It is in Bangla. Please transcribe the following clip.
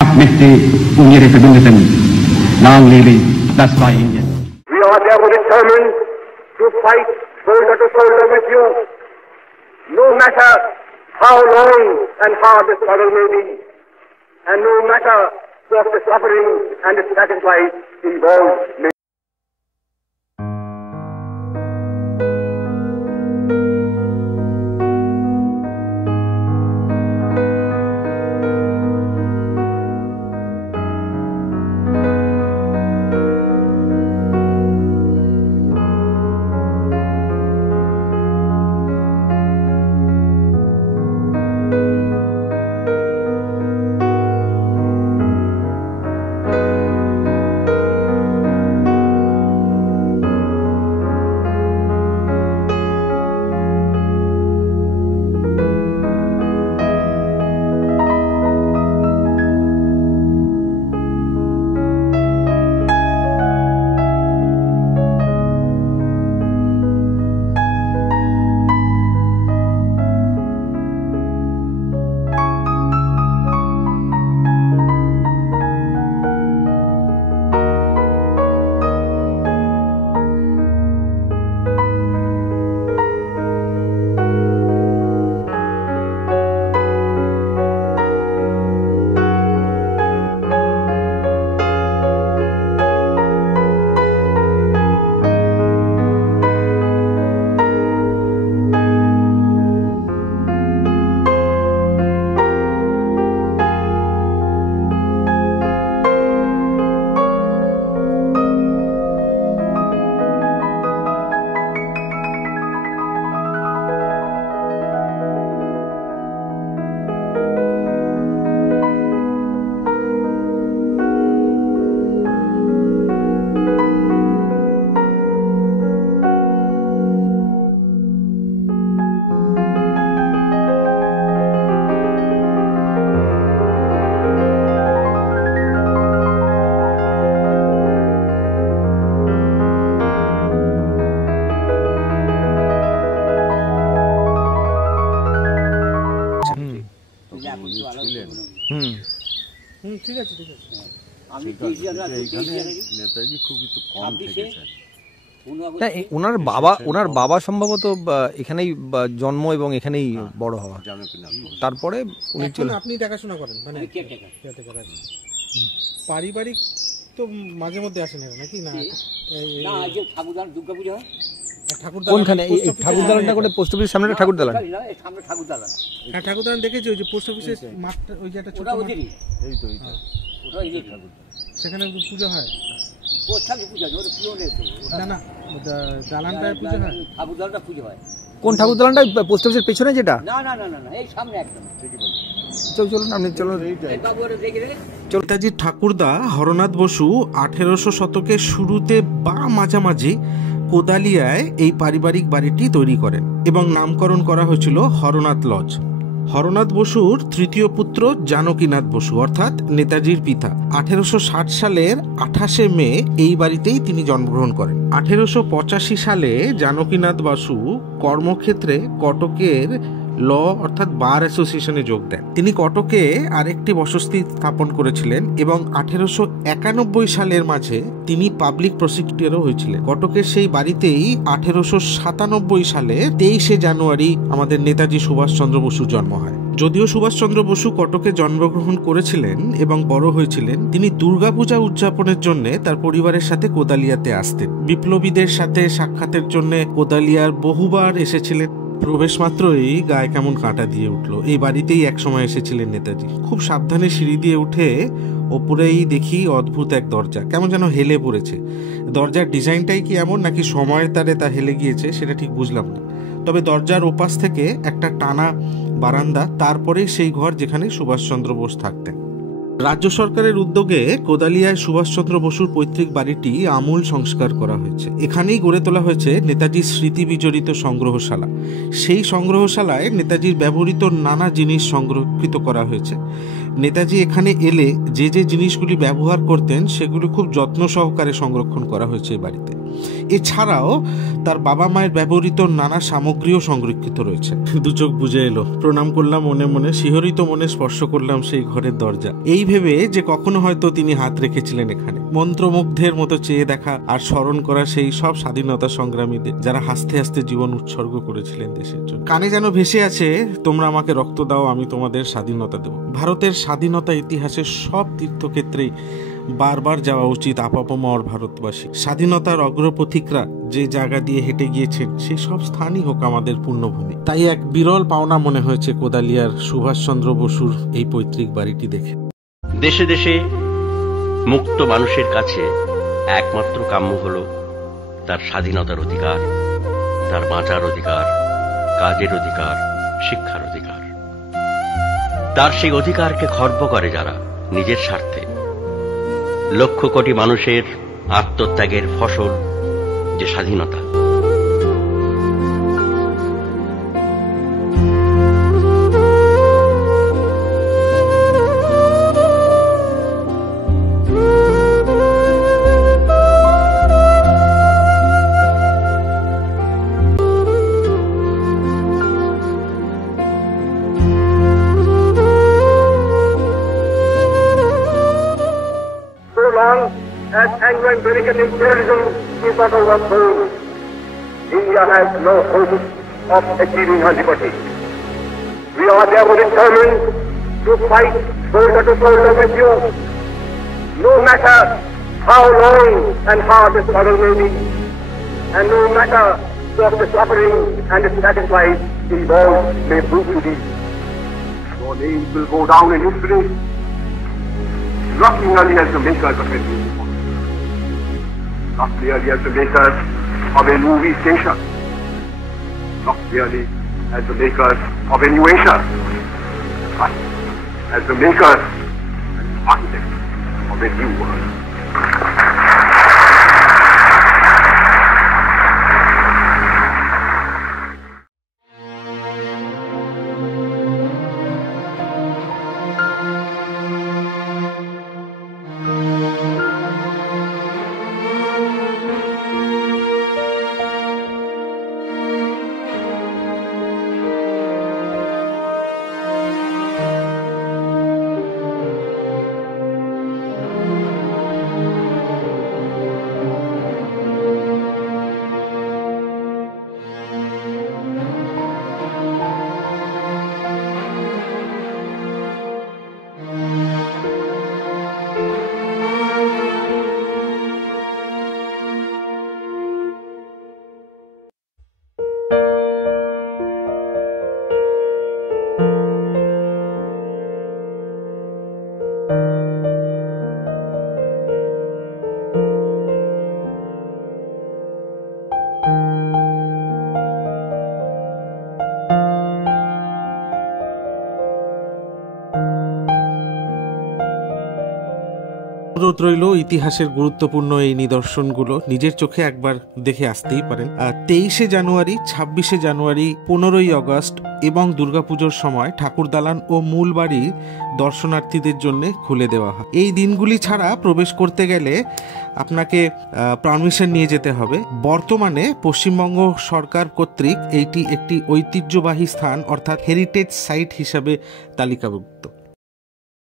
möchte ihre Verbündeten lang lebe das bei Indien. We are therefore determined to fight shoulder to shoulder with you, no matter how long and hard the struggle may be, and no matter what the suffering and the sacrifice involved. ঠিক আছে নেতাজি খুবই তো কম থেকেছেন। ওনার বাবা সম্ভবত এখানেই জন্ম এবং এখানেই বড় হওয়া, তারপরে উনি চলে। আপনি দেখাশোনা করেন মানে পারিবারিক তো মাঝে মধ্যে আসেন নাকি না? দুর্গাপূজা হয় কোনখানে? এই ঠাকুর দালানটা করে পোস্ট অফিসের সামনে ঠাকুর দালান। হ্যাঁ ঠাকুর দালান দেখেছি, ওই যে পোস্ট অফিসের মাঠটা, ওই যে একটা ছোট মাঠ, সেখানে পূজা হয়। না না, দালানটায় পূজা হয়, ঠাকুর দালানটা পূজা হয়। কোন ঠাকুর দালানটা? পোস্ট অফিসের পেছনে যেটা? না না না না, এই সামনে একদম। চলুন আপনি চলুন। নেতাজি ঠাকুরদা হরনাথ বসু 1800 শতকের শুরুতে বা মাঝামাঝি কোদালিয়ায় এই পারিবারিক বাড়িটি তৈরি করেন এবং নামকরণ করা হয়েছিল হরনাথ লজ। হরনাথ বসুর তৃতীয় পুত্র জানকীনাথ বসু অর্থাৎ নেতাজির পিতা 1860 সালের 28শে মে এই বাড়িতেই তিনি জন্মগ্রহণ করেন। 1885 সালে জানকীনাথ বসু কর্মক্ষেত্রে কটকের ল অর্থাৎ বার অ্যাসোসিয়েশনে যোগ দেন। তিনি কটকে আরেকটি বসতি স্থাপন করেছিলেন এবং 1891 সালের মাঝে তিনি পাবলিক প্রসিকিউটরও হয়েছিলেন। কটকের সেই বাড়িতেই 1897 সালে 23শে জানুয়ারি আমাদের নেতাজি সুভাষচন্দ্র বসুর জন্ম হয়। যদিও সুভাষচন্দ্র বসু কটকে জন্মগ্রহণ করেছিলেন এবং বড় হয়েছিলেন, তিনি দুর্গাপূজা উদযাপনের জন্য তার পরিবারের সাথে কোদালিয়াতে আসতেন। বিপ্লবীদের সাথে সাক্ষাতের জন্য কোদালিয়ার বহুবার এসেছিলেন। প্রবেশ মাত্রই গায়ে কেমন কাঁটা দিয়ে উঠলো। এই বাড়িতেই একসময় এসেছিলেন নেতাজি। খুব সাবধানে সিঁড়ি দিয়ে উঠে ওপরেই দেখি অদ্ভুত এক দরজা, কেমন যেন হেলে পড়েছে। দরজার ডিজাইনটাই কি এমন নাকি সময়ের তারে তা হেলে গিয়েছে সেটা ঠিক বুঝলাম না। তবে দরজার ওপাশ থেকে একটা টানা বারান্দা, তারপরেই সেই ঘর যেখানে সুভাষচন্দ্র বোস থাকতেন। রাজ্য সরকারের উদ্যোগে কোদালিয়ায় সুভাষচন্দ্র বসুর পৈতৃক বাড়িটি আমূল সংস্কার করা হয়েছে। এখানেই গড়ে তোলা হয়েছে নেতাজির স্মৃতি বিজড়িত সংগ্রহশালা। সেই সংগ্রহশালায় নেতাজির ব্যবহৃত নানা জিনিস সংরক্ষিত করা হয়েছে। নেতাজি এখানে এলে যে যে জিনিসগুলি ব্যবহার করতেন সেগুলি খুব যত্ন সহকারে সংরক্ষণ করা হয়েছে এই বাড়িতে। এছাড়াও তার বাবা মায়ের ব্যবহৃত নানা সামগ্রীও সংরক্ষিত রয়েছে। দু চোখ বুঝে এলো, প্রণাম করলাম মনে মনে, শিহরিত মনে স্পর্শ করলাম সেই ঘরের দরজা, এই ভেবে যে কখনো হয়তো তিনি হাত রেখেছিলেন এখানে। মন্ত্রমুগ্ধের মতো চেয়ে দেখা আর স্মরণ করা সেই সব স্বাধীনতা সংগ্রামীদের যারা হাসতে হাসতে জীবন উৎসর্গ করেছিলেন দেশের জন্য। কানে যেন ভেসে আছে, তোমরা আমাকে রক্ত দাও, আমি তোমাদের স্বাধীনতা দেব। ভারতের স্বাধীনতা ইতিহাসের সব তীর্থক্ষেত্রেই বারবার যাওয়া উচিত আপাপমর ভারতবাসী। স্বাধীনতার অগ্রপথিকরা যে জায়গা দিয়ে হেঁটে গিয়েছেন সেই সব স্থানই হোক আমাদের পুণ্যভূমি। তাই এক বিরল পাওনা মনে হয়েছে কোদালিয়ার সুভাষচন্দ্র বসুর এই পৈতৃক বাড়িটি দেখে। দেশে দেশে মুক্ত মানুষের কাছে একমাত্র কাম্য হল তার স্বাধীনতার অধিকার, তার বাঁচার অধিকার, কাজের অধিকার, শিক্ষার অধিকার। তার সেই অধিকারকে খর্ব করে যারা নিজের স্বার্থে, লক্ষ কোটি মানুষের আত্মত্যাগের ফসল যে স্বাধীনতা, as Anglo-American imperialism is not overthrown, India has no hope of achieving her liberty. We are therefore determined to fight shoulder to shoulder with you, no matter how long and hard the struggle may be, and no matter what the suffering and the sacrifice involved may prove to be. Your names will go down in history, not merely as the makers of a new world, not merely as the makers of a movie station, not merely as the makers of a new Asia, but as the makers and architects of a new world. অনুরোধ রইল ইতিহাসের গুরুত্বপূর্ণ এই নিদর্শনগুলো নিজের চোখে একবার দেখে আসতেই পারেন। 23শে জানুয়ারি, 26শে জানুয়ারি, 15ই আগস্ট এবং দুর্গাপুজোর সময় ঠাকুর দালান ও মূল বাড়ি দর্শনার্থীদের জন্য খুলে দেওয়া হয়। এই দিনগুলি ছাড়া প্রবেশ করতে গেলে আপনাকে পারমিশন নিয়ে যেতে হবে। বর্তমানে পশ্চিমবঙ্গ সরকার কর্তৃক এইটি একটি ঐতিহ্যবাহী স্থান অর্থাৎ হেরিটেজ সাইট হিসাবে তালিকাভুক্ত।